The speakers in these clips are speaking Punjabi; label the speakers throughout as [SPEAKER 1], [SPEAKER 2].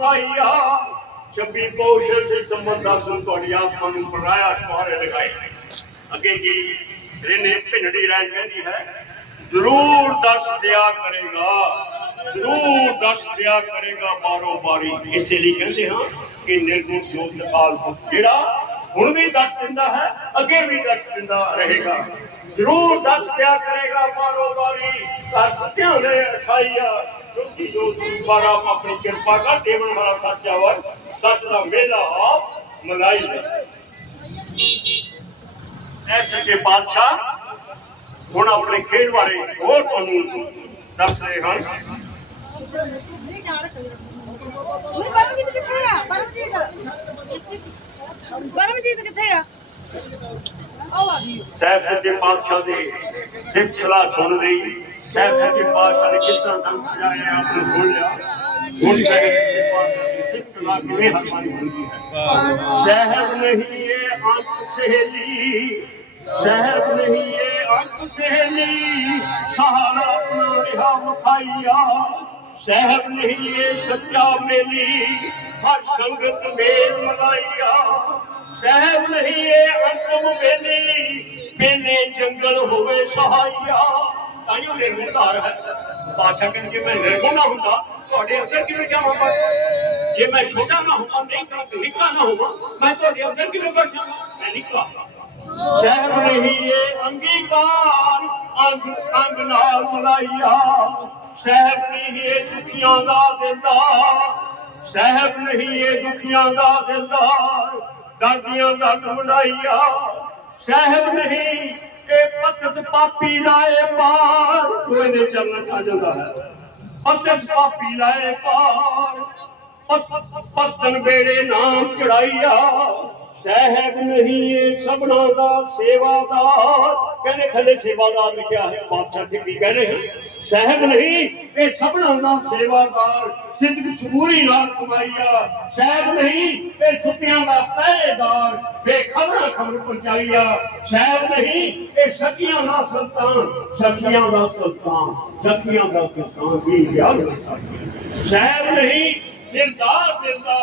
[SPEAKER 1] ਮੁਕਾਈਆ ਛੱਬੀ ਪੋਸ਼ ਸੇ ਸੰਬੰਧਾ ਸੁਣ ਤੁਹਾਡੀ ਆਤਮਾ ਨੂੰ ਪਰਾਇਆ ਸਵਾਰੇ ਲਗਾਈ। ਅੱਗੇ ਕੀ ਇਹਨੇ ਭਿੰਡੀ ਰਹਿ ਕਹਿੰਦੀ ਹੈ, ਜ਼ਰੂਰ ਦੱਸ ਦਿਆ ਕਰੇਗਾ, ਜ਼ਰੂਰ ਦੱਸ ਦਿਆ ਕਰੇਗਾ ਬਾਰੋ ਬਾਰੀ ਇਸੇ ਲਈ ਕਹਿੰਦੇ ਹਾਂ ਕਿ ਨਿਰਗੁਣ ਜੋਤ ਕਾਲ ਜਿਹੜਾ ਹੁਣ ਵੀ ਦੱਸ ਦਿੰਦਾ ਹੈ, ਅੱਗੇ ਵੀ ਦੱਸ ਦਿੰਦਾ ਰਹੇਗਾ। ਜ਼ਰੂਰ ਦੱਸ ਦਿਆ ਕਰੇਗਾ ਬਾਰੋ ਬਾਰੀ ਸਤਿਆਂ ਨੇ ਅਖਾਈਆ ਕਿਉਂਕਿ ਜੋ ਦੁਬਾਰਾ ਆਪਣੀ ਕਿਰਪਾ ਕਰ ਦੇਵਨ ਵਾਲਾ ਸੱਚਾ ਵਰ ਸੱਚ ਦਾ ਮੇਲਾ ਮਨਾਈ ਐਸੇ ਕੇ ਬਾਦਸ਼ਾਹ ਹੁਣ ਆਪਣੇ ਖੇਡ ਬਾਰੇ ਹੋਰ ਤੁਹਾਨੂੰ ਦੱਸ ਰਹੇ ਹਨ
[SPEAKER 2] ਪਰਮਜੀਤ ਕਿੱਥੇ ਆ? ਪਰਮਜੀਤ। ਪਰਮਜੀਤ ਕਿੱਥੇ ਆ?
[SPEAKER 1] ਸਹਿਬ ਸੱਚੇ ਪਾਤਸ਼ਾਹ ਦੇ ਸਿਫਤ ਸਲਾਹ ਸੁਣ ਰਹੀ ਸਹਿਬ ਸੱਚੇ ਪਾਤਸ਼ਾਹ ਨੇ ਕਿਸ ਤਰ੍ਹਾਂ ਸੰਤ ਸਜਾਇਆ ਆਪ ਨੂੰ ਸੁਣ ਲਿਆ। ਹੁਣ ਸਹਿਬ ਸੱਚੇ ਪਾਤਸ਼ਾਹ ਦੀ ਸਿਫਤ ਸਲਾਹ ਕਿਵੇਂ ਹਰਮਾਨੀ ਹੁੰਦੀ ਹੈ। ਸਹਿਬ ਨਹੀਂ ਇਹ ਅੰਤ ਸਹੇਲੀ ਸਹਿਬ ਨਹੀਂ ਇਹ ਅੰਤ ਸਹੇਲੀ ਸਹਾਰਾ ਆਪਣਾ ਰਿਹਾ ਮੁਖਾਈਆ ਸਹਿਬ ਨਹੀਂ ਇਹ ਸੱਚਾ ਮੇਲੀ, ਹਰ ਸੰਗਤ ਮੇਲ ਮਲਾਈਆ ਸਹਿਬ ਨਹੀਂ ਇਹ ਨਿਰਗੁਣ ਧਾਰ ਹੈ। ਬਾਦਸ਼ਾਹ ਕਹਿੰਦੇ ਜੇ ਮੈਂ ਨਿਰਗੁਣ ਨਾ ਹੁੰਦਾ, ਤੁਹਾਡੇ ਅੰਦਰ ਕਿਵੇਂ ਜਾਵਾਂ ਮੈਂ ਜੇ ਮੈਂ ਛੋਟਾ ਨਾ ਹੁੰਦਾ ਨਹੀਂ ਤਾਂ ਨਿੱਕਾ ਨਾ ਹੋਵਾਂ, ਮੈਂ ਤੁਹਾਡੇ ਅੰਦਰ ਕਿਵੇਂ ਵੜ ਜਾਵਾਂ? ਮੈਂ ਨਿੱਕਾ ਸਹਿਬ ਨਹੀਂ ਇਹ ਅੰਗੀਕਾਰ, ਅੰਗ ਅੰਗ ਨਾਲ ਮਲਾਈਆ ਸਹਿਬ ਨਹੀਂ ਇਹ ਦੁਖੀਆਂ ਦਾ ਦਿੰਦਾ ਸਹਿਬ ਨਹੀਂ ਇਹ ਦੁਖੀਆਂ ਦਾ ਦਿਲਦਾਰ। ਦਾਦੀਆਂ ਦਾ ਕਮੜਾਈਆ ਸਹਿਬ ਨਹੀਂ ਪਾਪੀ ਰਾਏ ਪਾਰ। ਕੋਈ ਨੇ ਚਰਨ ਖਾ ਜਾਂਦਾ ਹੈ। ਪਤਤ ਪਾਪੀ ਰਾਏ ਪਾਰ। ਪਤਨ ਬੇੜੇ ਨਾਮ ਚੜਾਈਆ। ਸਹਿਬ ਨਹੀਂ ਇਹ ਸਭਨਾ ਦਾ ਸੇਵਾਦਾਰ। ਕਹਿੰਦੇ ਥੱਲੇ ਸੇਵਾਦਾਰ ਲਿਖਿਆ ਹੈ, ਬਾਦਸ਼ਾਹ ਜੀ ਕੀ ਕਹਿ ਸਹਿਬ ਨਹੀਂ, ਇਹ ਸਭਨਾ ਦਾ ਸੇਵਾਦਾਰ, ਸਿੱਧਕ ਸੂਰੀ ਨਾਲ ਕਮਾਈਆ। ਸਹਿਬ ਨਹੀਂ, ਇਹ ਸੁੱਤਿਆਂ ਦਾ ਪਹਿਰੇਦਾਰ, ਬੇਖਬਰਾਂ ਖਬਰ ਪਹੁੰਚਾਈਆ। ਸਹਿਬ ਨਹੀਂ, ਇਹ ਸਖੀਆਂ ਦਾ ਸੁਲਤਾਨ, ਸਖੀਆਂ ਦਾ ਸੁਲਤਾਨ, ਸਖੀਆਂ ਦਾ ਸੁਲਤਾਨ ਵੀ ਯਾਦ ਸਹਿਬ ਨਹੀਂ, ਦਿਲਦਾਰ ਦਿਲਦਾ,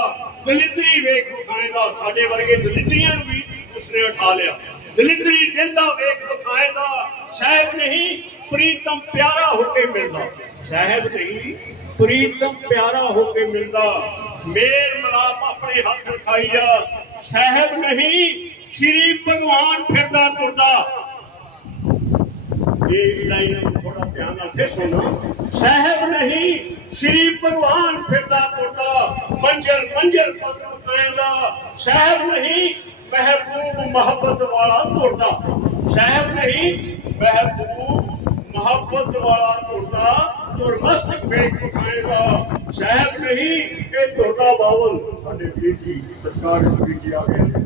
[SPEAKER 1] ਦਲਿੱਦਰੀ ਵੇਖ ਵਿਖਾਏਗਾ ਸਾਡੇ ਵਰਗੇ ਦਲਿੱਦਰੀਆਂ ਨੂੰ ਵੀ ਉਸਨੇ ਉਠਾ ਲਿਆ। ਦਲਿੱਦਰੀ ਦਿਲ ਦਾ ਵੇਖ ਵਿਖਾਏਗਾ ਸਾਹਿਬ ਨਹੀਂ ਪ੍ਰੀਤਮ ਪਿਆਰਾ ਹੋ ਕੇ ਮਿਲਦਾ। ਸਾਹਿਬ ਨਹੀਂ ਪ੍ਰੀਤਮ ਪਿਆਰਾ ਹੋ ਕੇ ਮਿਲਦਾ। ਮੇਰ ਮਲਾਪ ਆਪਣੇ ਹੱਥ ਰਖਾਈਆ। ਸਾਹਿਬ ਨਹੀਂ, ਸ੍ਰੀ ਭਗਵਾਨ ਫਿਰਦਾ ਤੁਰਦਾ। ਇਹ ਲਾਈਨ ਥੋੜਾ ਧਿਆਨ ਨਾਲ ਫੇਰ ਸੁਣੋ। ਸਾਹਿਬ ਨਹੀਂ, ਸ੍ਰੀ ਭਗਵਾਨ ਫਿਰਦਾ ਤੁਰਦਾ। ਮੰਜ਼ਲ ਮੰਜ਼ਲ ਪੱਕ ਪਕਾਏਗਾ ਸਾਹਿਬ ਨਹੀਂ, ਮਹਿਬੂਬ ਮੁਹੱਬਤ ਵਾਲਾ ਤੁਰਦਾ। ਸਾਹਿਬ ਨਹੀਂ, ਮਹਿਬੂਬ ਮੁਹੱਬਤ ਵਾਲਾ ਤੁਰਦਾ ਤੁਰ ਮਸਤਕ ਵੇਖ ਪਕਾਏਗਾ ਸਾਹਿਬ ਨਹੀਂ ਇਹ ਤੁਰਦਾ ਬਾਵਲ ਸਾਡੇ ਵੀਰ ਜੀ ਸਰਕਾਰ ਦੇ ਵੀਰ ਜੀ ਆ ਗਏ ਨੇ।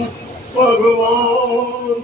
[SPEAKER 1] ભગવાન